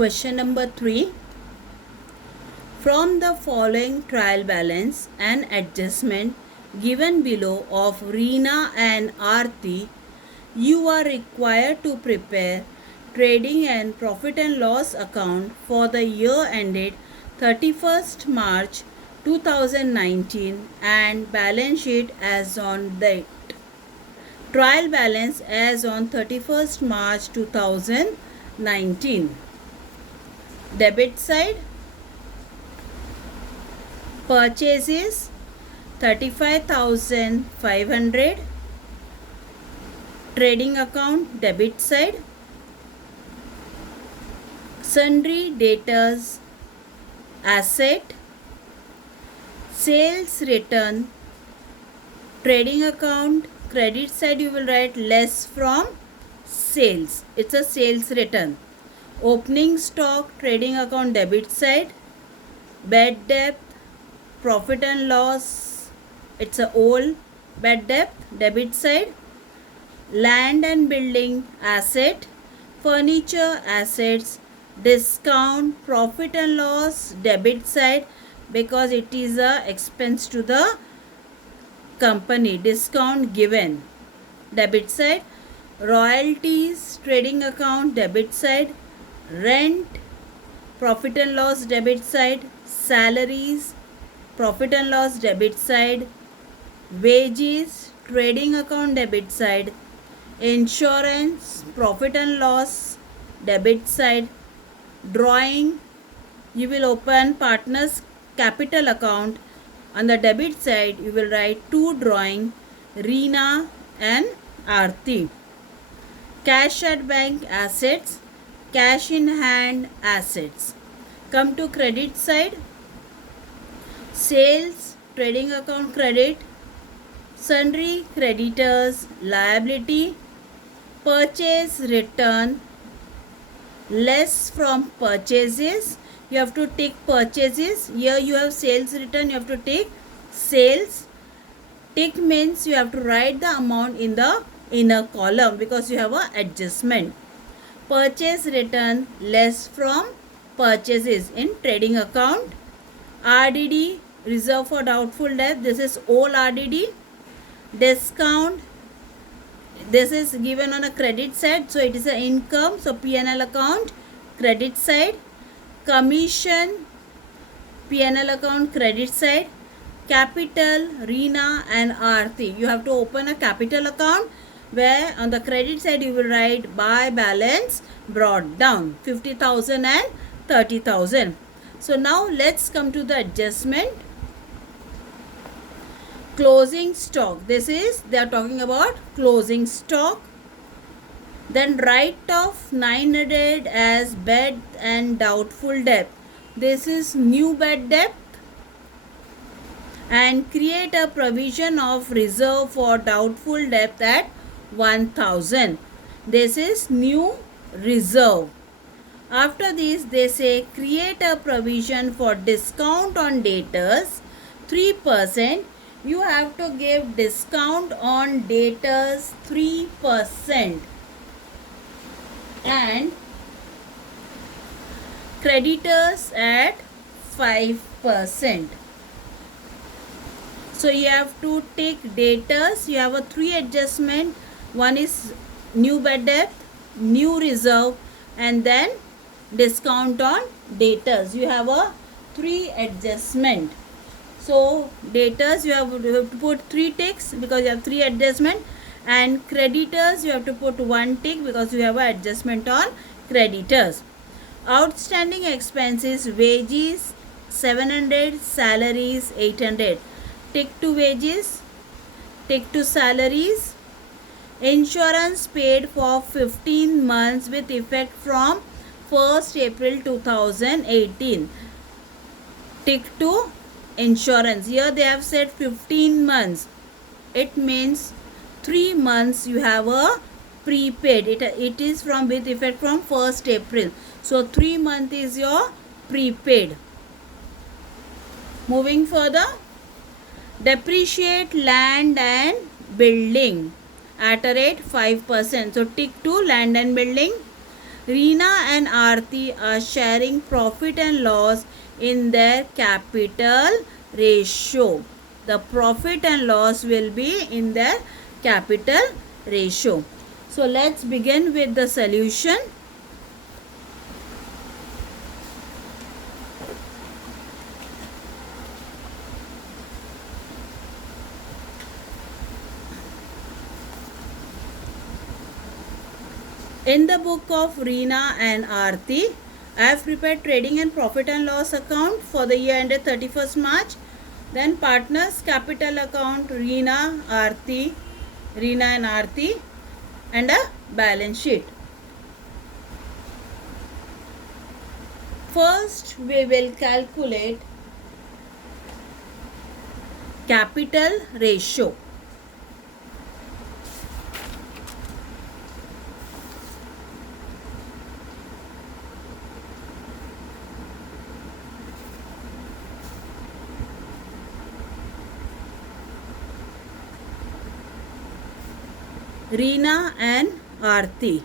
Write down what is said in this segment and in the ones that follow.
Question number 3. From the following trial balance and adjustment given below of Reena and Aarti, you are required to prepare trading and profit and loss account for the year ended 31st March 2019 and balance sheet as on date. Trial balance as on 31st March 2019. Debit side, purchases 35,500. Trading account debit side, sundry debtors asset, sales return. Trading account credit side you will write less from sales, it's a sales return. Opening stock trading account debit side, bad debt profit and loss, it's a old bad debt debit side. Land and building asset, furniture assets, discount profit and loss debit side because it is a expense to the company, discount given debit side. Royalties trading account debit side, rent profit and loss debit side, salaries profit and loss debit side, wages trading account debit side, insurance profit and loss debit side. Drawing, you will open partners capital account. On the debit side you will write to drawing Reena and Aarti. Cash at bank assets, cash in hand assets. Come to credit side, sales trading account credit, sundry creditors liability, purchase return less from purchases. You have to take purchases. Here you have sales return, you have to take sales. Tick means you have to write the amount in the inner column because you have a adjustment. Purchase return less from purchases in trading account. RDD reserve for doubtful debt, this is all RDD. Discount, this is given on a credit side, so it is an income, so P&L account credit side. Commission P&L account credit side. Capital Reena and Aarti, you have to open a capital account where on the credit side you will write by balance brought down 50,000 and 30,000. So now let's come to the adjustment. Closing stock, this is they are talking about closing stock. Then write off 900 as bad and doubtful debt, this is new bad debt. And create a provision of reserve for doubtful debt at 1,000, this is new reserve. After this they say create a provision for discount on debtors 3%. You have to give discount on debtors 3% and creditors at 5%. So you have to take debtors, you have a 3 adjustment. One is new bad debt, new reserve, and then discount on debtors. You have a 3 adjustment. So debtors you have to put 3 ticks because you have 3 adjustment, and creditors you have to put 1 tick because you have an adjustment on creditors. Outstanding expenses, wages 700, salaries 800. Tick to wages, tick to salaries. Insurance paid for 15 months with effect from 1st April 2018. Tick to insurance. Here they have said 15 months. It means 3 months you have a prepaid. It is from with effect from 1st April. So 3 months is your prepaid. Moving further, depreciate land and building at a rate 5%. So tick to land and building. Reena and Aarti are sharing profit and loss in their capital ratio. The profit and loss will be in their capital ratio. So let's begin with the solution. In the book of Reena and Aarti, I have prepared trading and profit and loss account for the year ended 31st March. Then partners capital account Reena and Aarti, and a balance sheet. First we will calculate capital ratio. Reena and Aarti.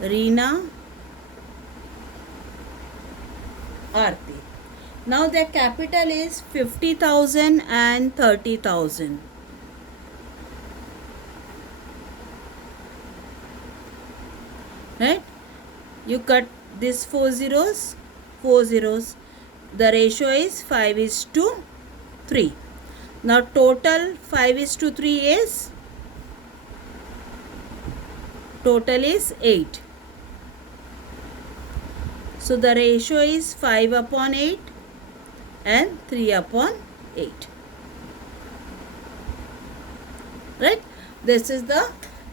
Reena, Aarti. Now their capital is 50,000 and 30,000. Right? You cut this 4 zeros. The ratio is 5:3. Now total 5:3 is 8. So the ratio is 5/8 and 3/8. Right? This is the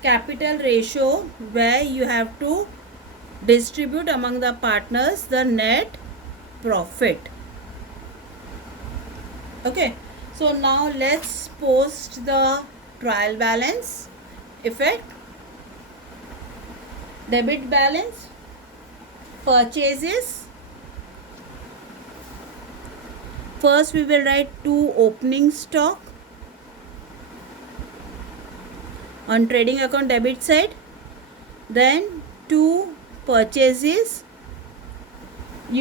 capital ratio where you have to distribute among the partners the net profit. Okay. So now let's post the trial balance effect. Debit balance, purchases. First we will write 2 opening stock on trading account debit side. Then 2 purchases.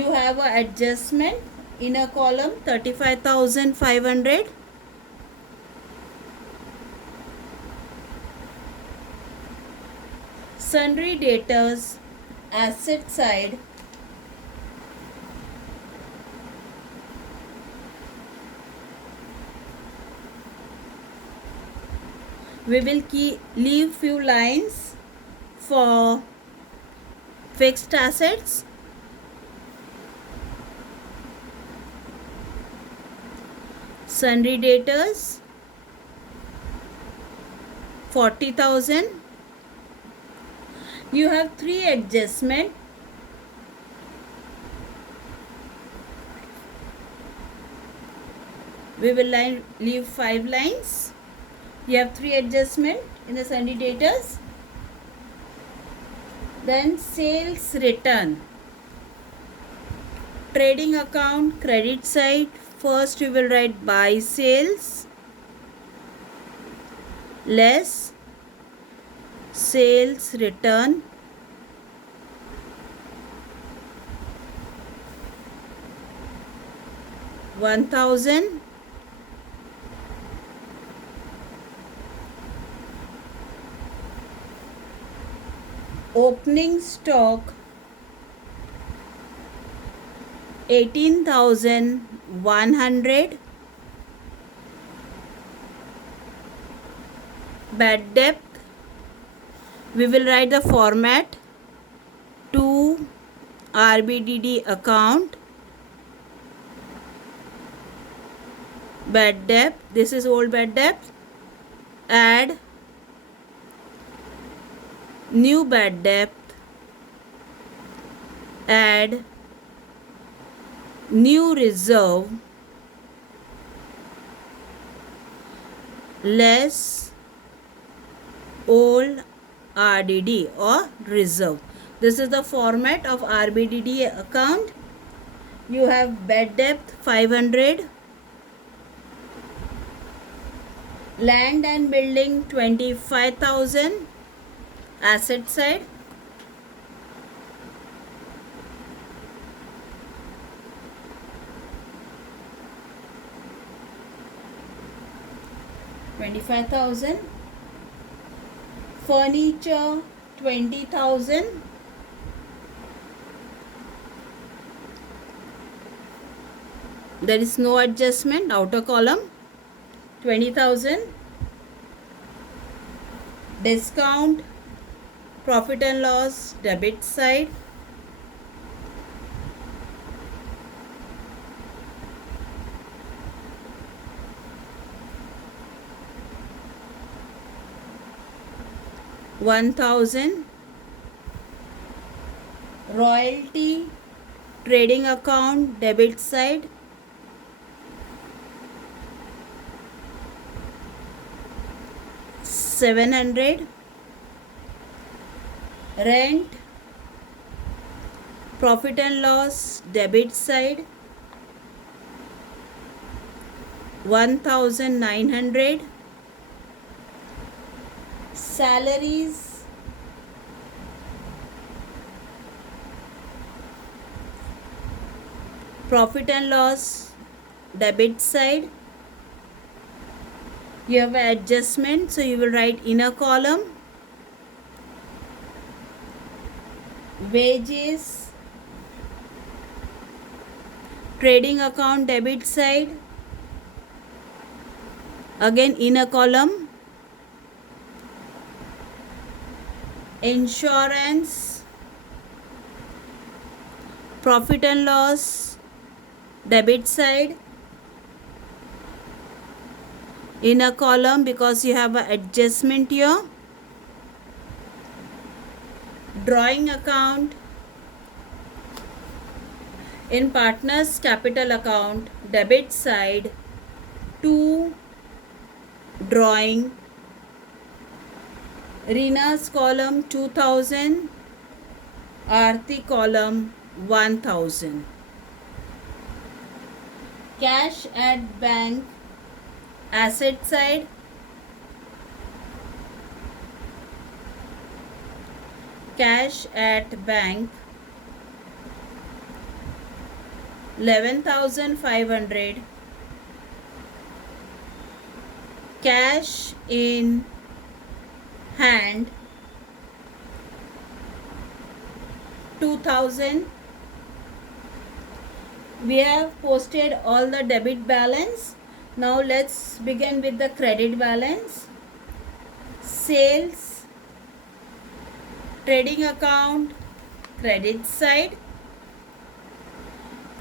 You have a adjustment in a column 35,500. Sundry debtors, asset side. We will leave few lines for fixed assets. Sundry debtors 40,000. You have 3 adjustment. We will leave 5 lines. You have 3 adjustment in the sundry debtors. Then sales return. Trading account credit side. First we will write buy sales less sales return. $1,000. Opening stock 18,100. Bad debt, we will write the format to RBDD account. Bad debt, this is old bad debt. Add new bad debt. Add new reserve less old RDD or reserve. This is the format of RBDD account. You have bad debt 500, land and building 25,000, asset side. 25,000. Furniture 20,000. There is no adjustment, outer column 20,000. Discount, profit and loss, debit side. $1,000. Royalty, trading account, debit side. $700. Rent, profit and loss, debit side. 1,900. Salaries, profit and loss, debit side. You have an adjustment, so you will write inner column wages, trading account, debit side. Again inner column insurance, profit and loss, debit side. Inner column because you have an adjustment here. Drawing account, in partners capital account, debit side 2 drawing. Rina's column 2,000, Aarti column 1,000. Cash at bank, asset side. Cash at bank 11,500. Cash in hand 2,000. We have posted all the debit balance. Now let's begin with the credit balance. Sales, trading account, credit side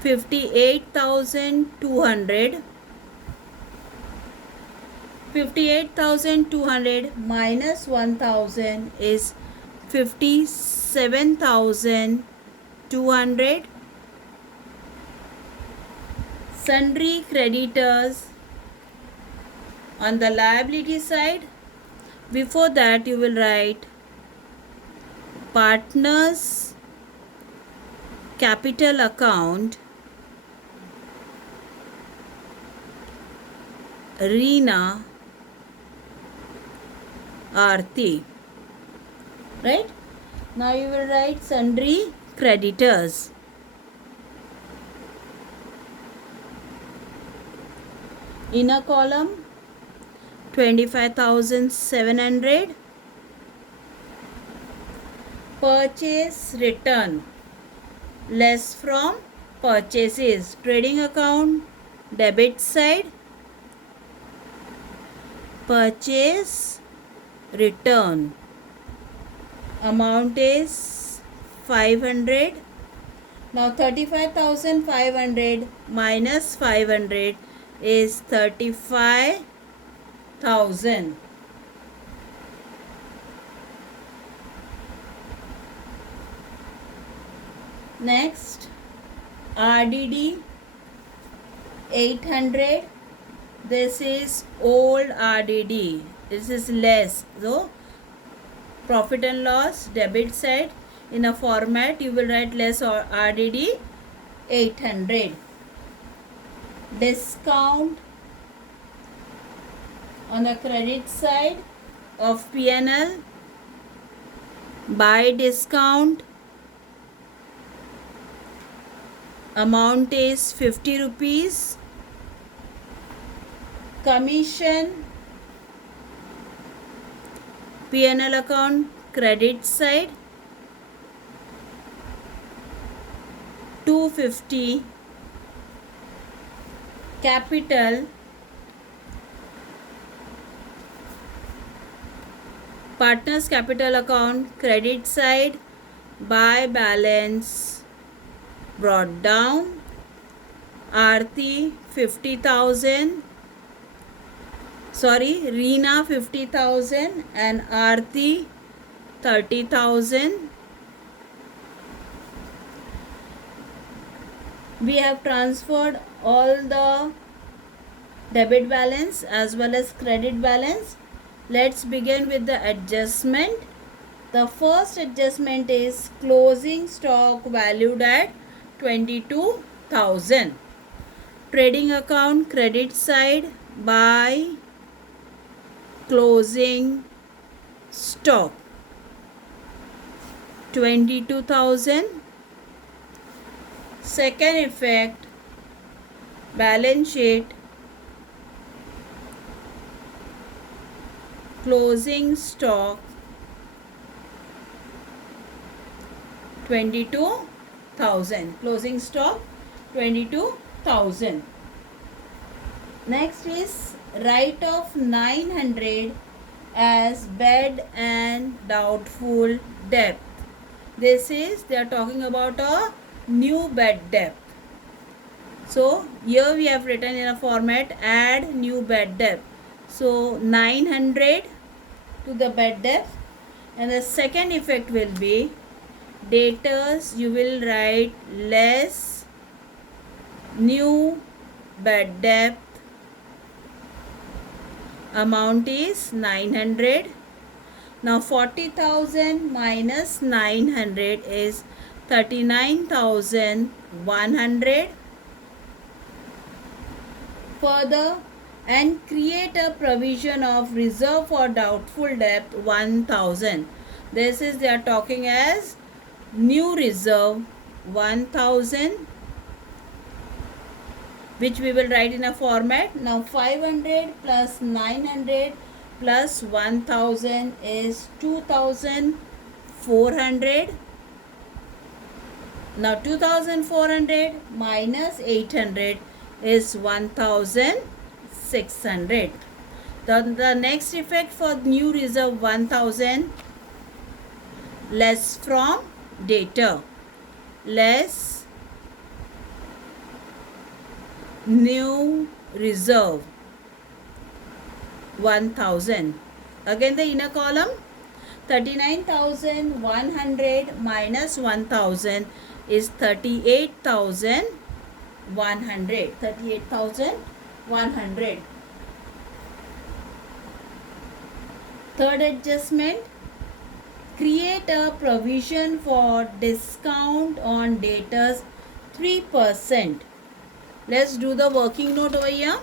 58,200. 58,200 minus 1,000 is 57,200. Sundry creditors on the liability side. Before that you will write partners capital account Reena Aarti. Right? Now you will write sundry creditors. Inner column 25,700. Purchase return less from purchases. Trading account debit side. Purchase return amount is 500. Now 35,500 minus 500 is 35,000. Next RDD 800. This is old RDD. This is less. So profit and loss debit side, in a format you will write less or RDD 800. Discount on the credit side of P&L. Buy discount amount is 50 rupees. Commission P&L account credit side 250. Capital partners capital account credit side by balance brought down. Aarti 50,000, sorry, Reena 50,000 and Aarti 30,000. We have transferred all the debit balance as well as credit balance. Let's begin with the adjustment. The first adjustment is closing stock valued at 22,000. Trading account credit side by closing stock 22,000. Second effect, balance sheet closing stock 22,000. Closing stock 22,000. Next is write off 900 as bad and doubtful debt. This is they are talking about a new bad debt. So here we have written in a format add new bad debt. So 900 to the bad debt, and the second effect will be debtors. You will write less new bad debt. Amount is 900. Now 40,000 minus 900 is 39,100. Further, and create a provision of reserve for doubtful debt 1,000. This is they are talking as new reserve 1,000, which we will write in a format. Now 500 plus 900 plus 1,000 is 2,400. Now 2,400 minus 800 is 1,600. The next effect for new reserve 1,000, less from debtor, less new reserve 1,000. Again the inner column, 39,100 minus 1,000 is 38,100. 38,100. Third adjustment, create a provision for discount on debtors 3%. Let's do the working note over here.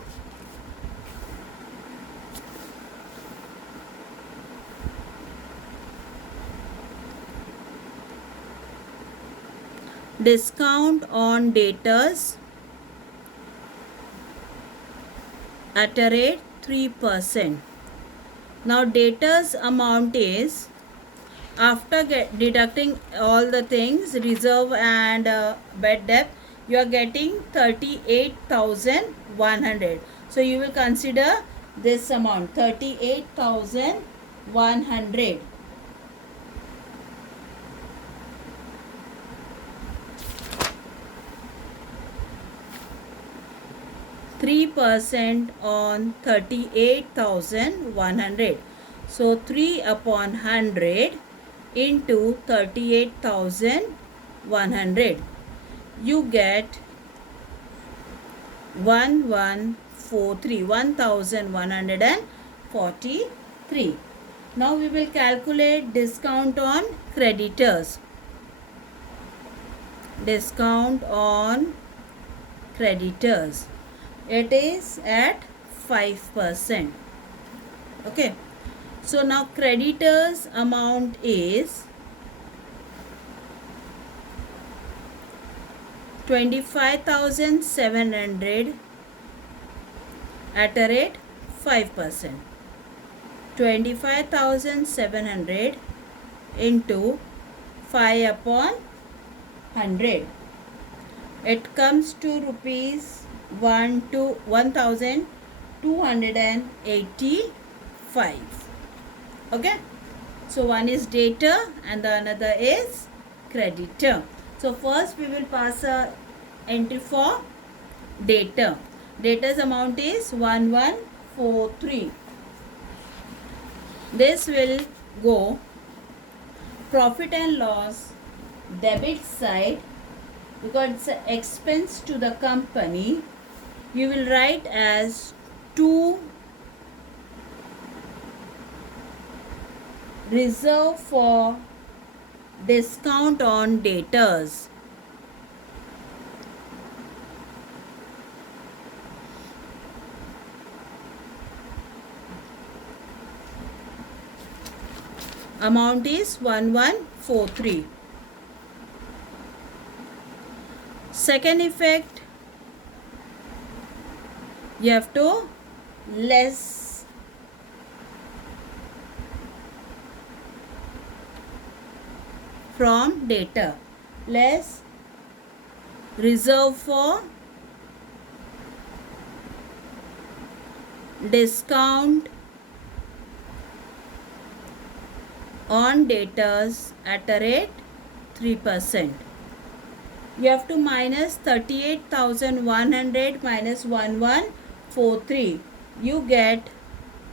Discount on debtors at a rate 3%. Now debtors amount is, after deducting all the things, reserve and bad debt, you are getting 38,100. So you will consider this amount 38,100. %3 on 38,100. So 3 upon 100 into 38,100. You get 1143. Now we will calculate discount on creditors. Discount on creditors, it is at 5%. Okay, so now creditors amount is 25,700 at a rate 5%. 25,700 into 5 upon 100. It comes to rupees 1,285. Okay. So one is debtor and the another is creditor. So first we will pass a entry for debtor. Debtor's amount is 1143. This will go profit and loss debit side because it's an expense to the company. You will write as 2 reserve for discount on debtors. Amount is 1143. Second effect, you have to less from debtor, less reserve for discount on debtors at a rate 3%. You have to minus 38,100 minus 1143. You get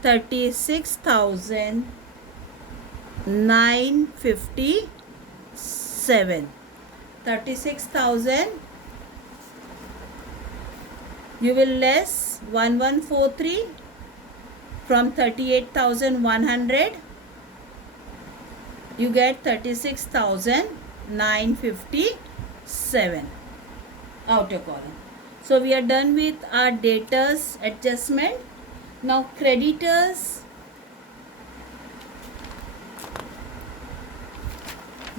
36,957. 36,000. You will less 1143 from 38,100. You get 36,957 outer column. So we are done with our debtors adjustment. Now creditors,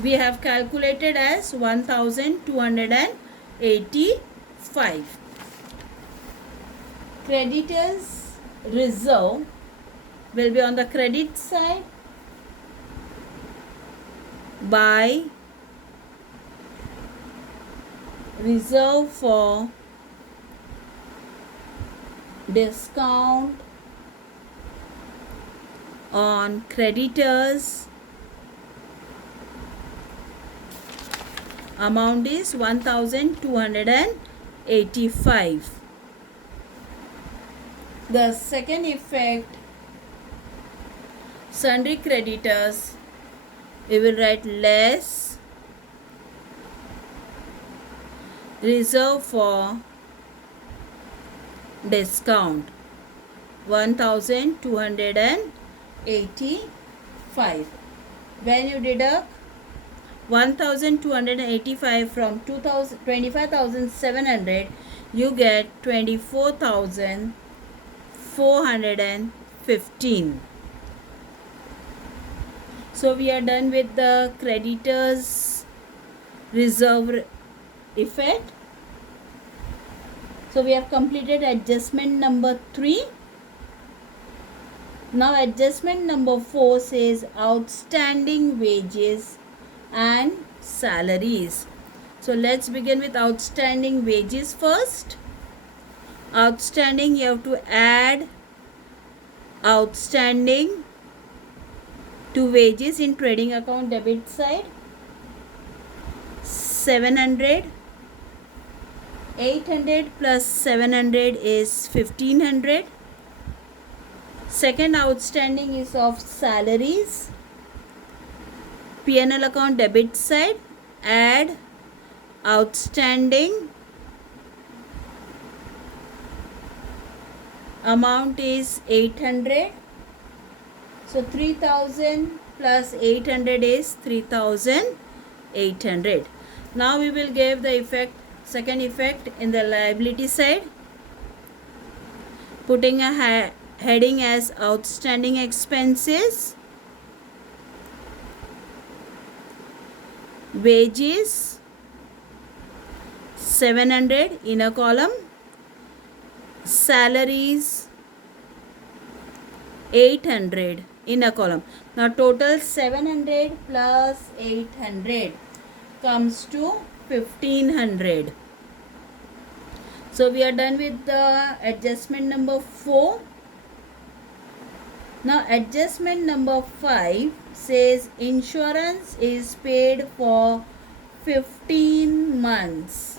we have calculated as 1,285. Creditors reserve will be on the credit side by reserve for discount on creditors. Amount is 1,285. The second effect, sundry creditors, we will write less reserve for discount 1,285. When you deduct 1,285 from 25,700, you get 24,415. So we are done with the creditors reserve effect. So we have completed adjustment number 3. Now adjustment number 4 says outstanding wages and salaries. So let's begin with outstanding wages first. Outstanding, you have to add outstanding to wages in trading account debit side. 700. 800 plus 700 is 1500. Second outstanding is of salaries. P&L account debit side, add outstanding. Amount is 800. So 3000 plus 800 is 3800. Now we will give the effect, second effect in the liability side, putting a heading as outstanding expenses. Wages 700 in a column, salaries 800 in a column. Now total 700 plus 800 comes to 1500. So we are done with the adjustment number 4. Now adjustment number 5 says insurance is paid for 15 months.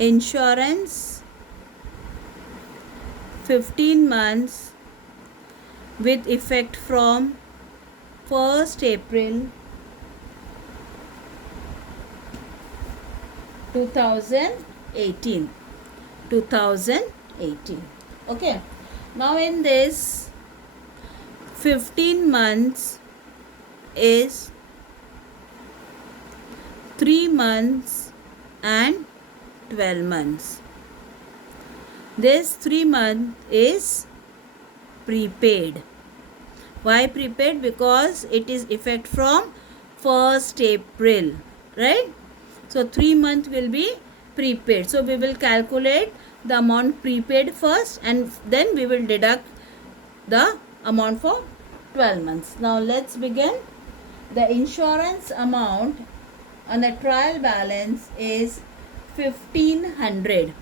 Insurance 15 months with effect from 1st April 2018. Okay. Now in this 15 months is 3 months and 12 months. This 3 month is prepaid. Why prepaid? Because it is effect from 1st April, right? So 3 month will be prepaid. So we will calculate the amount prepaid first and then we will deduct the amount for 12 months. Now let's begin. The insurance amount on a trial balance is 1500.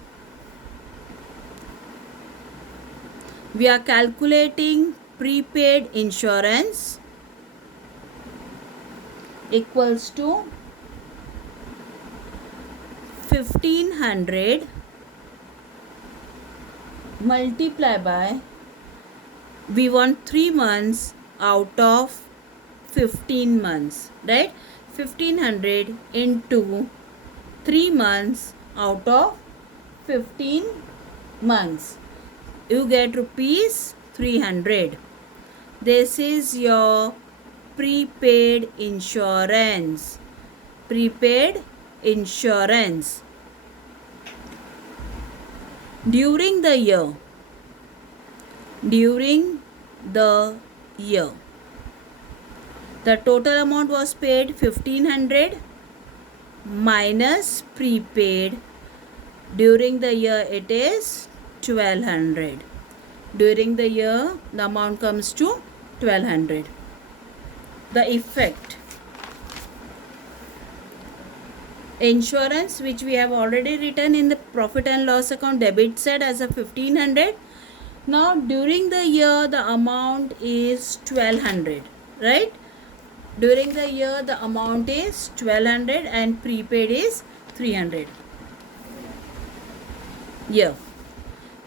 We are calculating prepaid insurance equals to 1500 multiply by, we want 3 months out of 15 months, right? 1500 into 3 months out of 15 months. You get rupees 300. This is your prepaid insurance. Prepaid insurance. During the year, the total amount was paid 1500 minus prepaid. During the year it is 1200. During the year the amount comes to 1200. The effect. Insurance, which we have already written in the profit and loss account, debit side as a 1500. Now during the year the amount is 1200, right? During the year the amount is 1200 and prepaid is 300. Year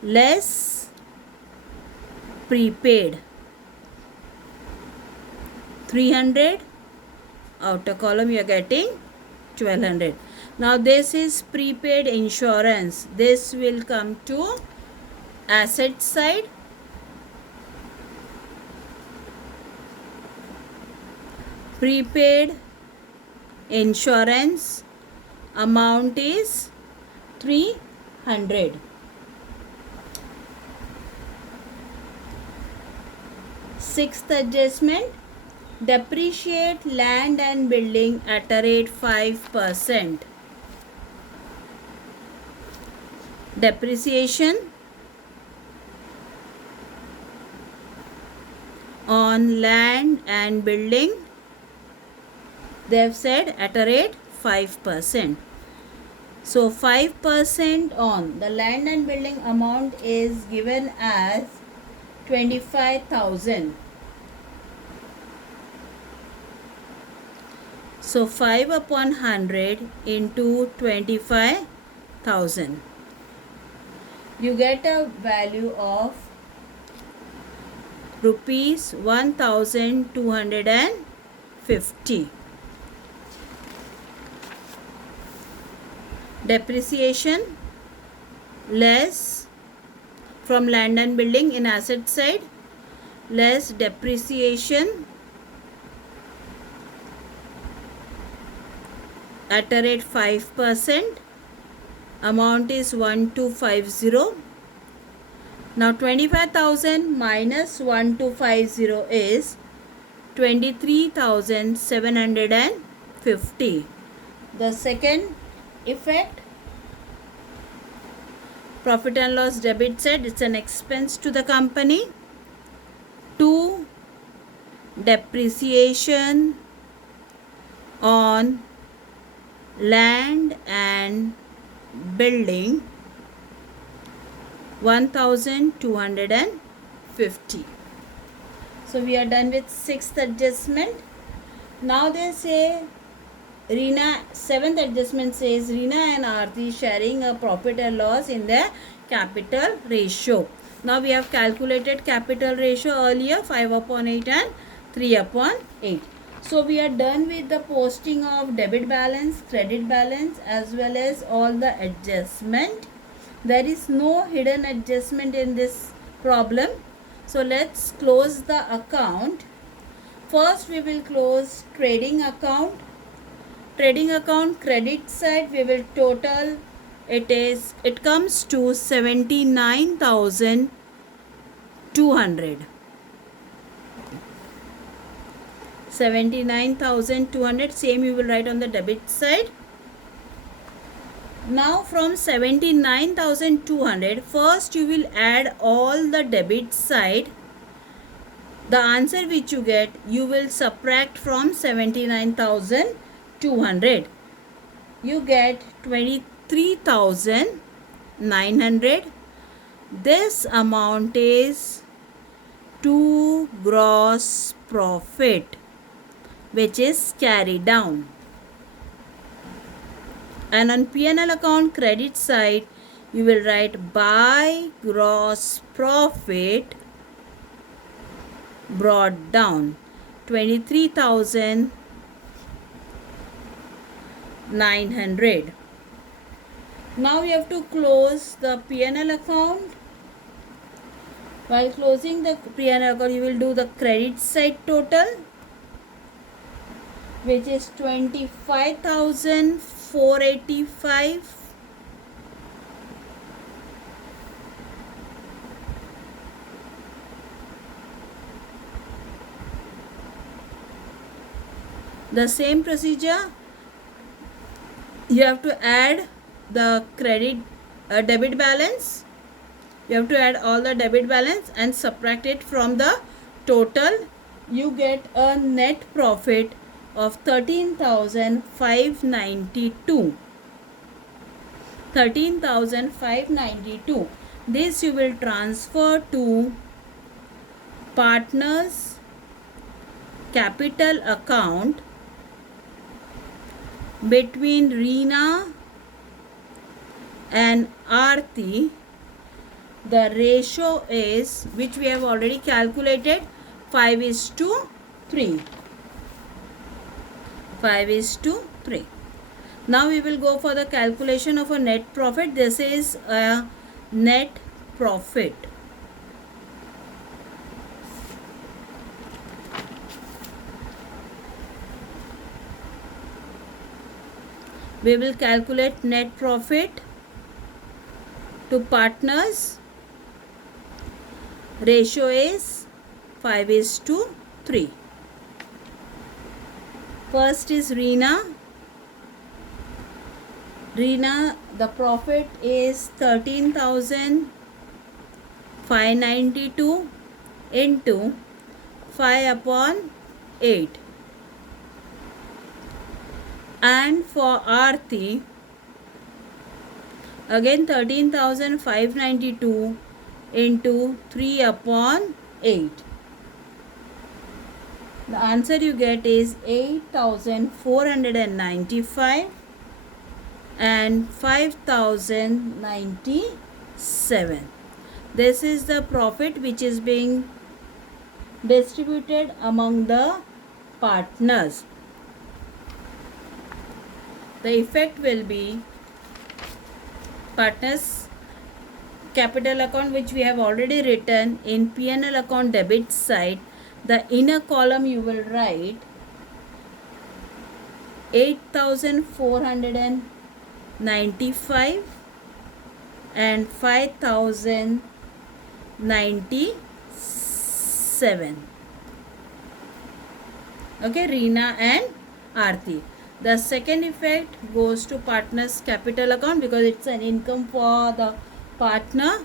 less prepaid 300, outer column you are getting 1200. Now this is prepaid insurance. This will come to asset side. Prepaid insurance amount is 300. Sixth adjustment, depreciate land and building at a rate 5%. Depreciation on land and building, they have said at a rate 5%. So 5% on the land and building amount is given as 25,000. So 5 upon 100 into 25,000. You get a value of rupees 1,250. Depreciation less from land and building in asset side, less depreciation at a rate 5%. Amount is 1250. Now 25,000 minus 1250 is 23,750. The second effect. Profit and loss debit side, it's an expense to the company. 2. Depreciation on land and building 1250. So we are done with 6th adjustment. Now they say Reena, 7th adjustment says Reena and Aarti sharing a profit and loss in their capital ratio. Now we have calculated capital ratio earlier, 5/8 and 3/8. So we are done with the posting of debit balance, credit balance as well as all the adjustment. There is no hidden adjustment in this problem. So let's close the account. First we will close trading account. Trading account credit side we will total, it comes to 79,200. 79,200, same you will write on the debit side. Now from 79,200, first you will add all the debit side. The answer which you get, you will subtract from 79,200. You get 23,900. This amount is to gross profit, which is carried down. And on P&L account credit side, you will write by gross profit brought down 23,900. Now we have to close the P&L account. While closing the P&L account, you will do the credit side total, which is 25,485. The same procedure, you have to add the debit balance. You have to add all the debit balance and subtract it from the total. You get a net profit of 13,592. 13,592. This you will transfer to partners capital account between Reena and Aarti. The ratio is, which we have already calculated, 5:3. 5:3. Now we will go for the calculation of a net profit. This is a net profit. We will calculate net profit to partners. Ratio is 5:3. First is Reena. Reena, the profit is 13,592 into 5/8. And for Aarti, again 13,592 into 3/8. The answer you get is 8,495 and 5,097. This is the profit which is being distributed among the partners. The effect will be partners capital account, which we have already written in P&L account debit side. The inner column you will write 8,495 and 5,097. Okay, Reena and Aarti. The second effect goes to partner's capital account because it's an income for the partner.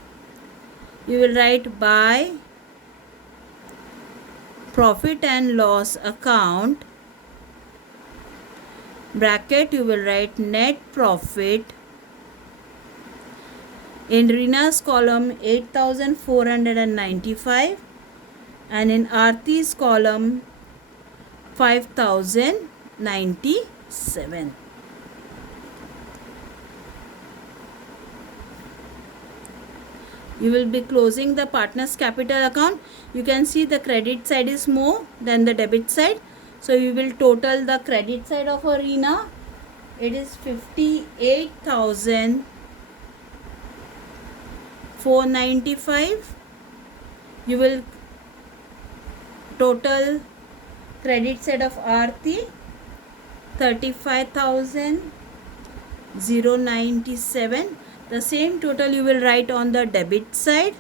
You will write by profit and loss account, bracket you will write net profit. In Rina's column 8495 and in Arti's column 5097. You will be closing the partner's capital account. You can see the credit side is more than the debit side. So you will total the credit side of Rina. It is 58,495. You will total credit side of Aarti 35,097. The same total you will write on the debit side.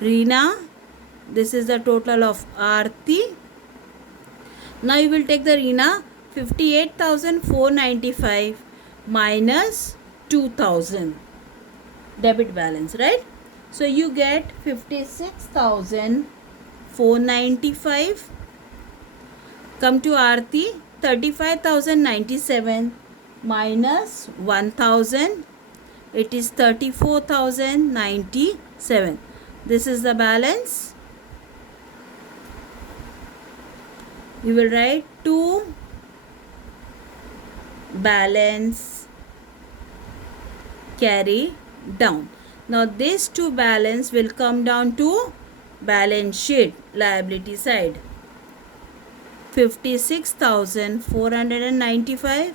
Reena, this is the total of Aarti. Now you will take the Reena 58,495 minus 2,000 debit balance, right? So you get 56,495. Come to Aarti, 35,097 minus 1,000. It is 34,097. This is the balance. You will write to balance carry down. Now this to balance will come down to balance sheet liability side. 56,495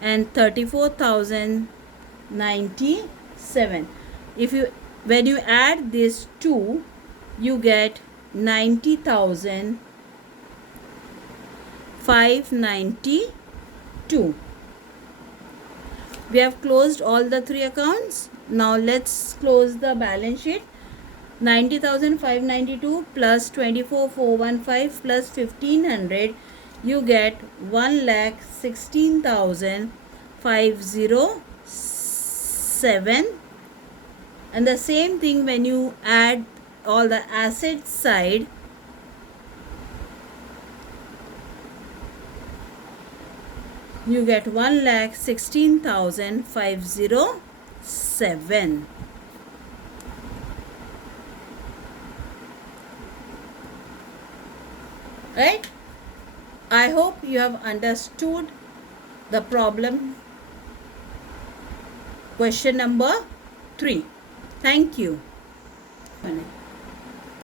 and 34,097. When you add these two, you get 90,592. We have closed all the three accounts. Now let's close the balance sheet. 90,592 plus 24,415 plus 1,500, you get 1,16,507. And the same thing when you add all the asset side, you get 1,16,507. Right? I hope you have understood the problem. Question number 3. Thank you.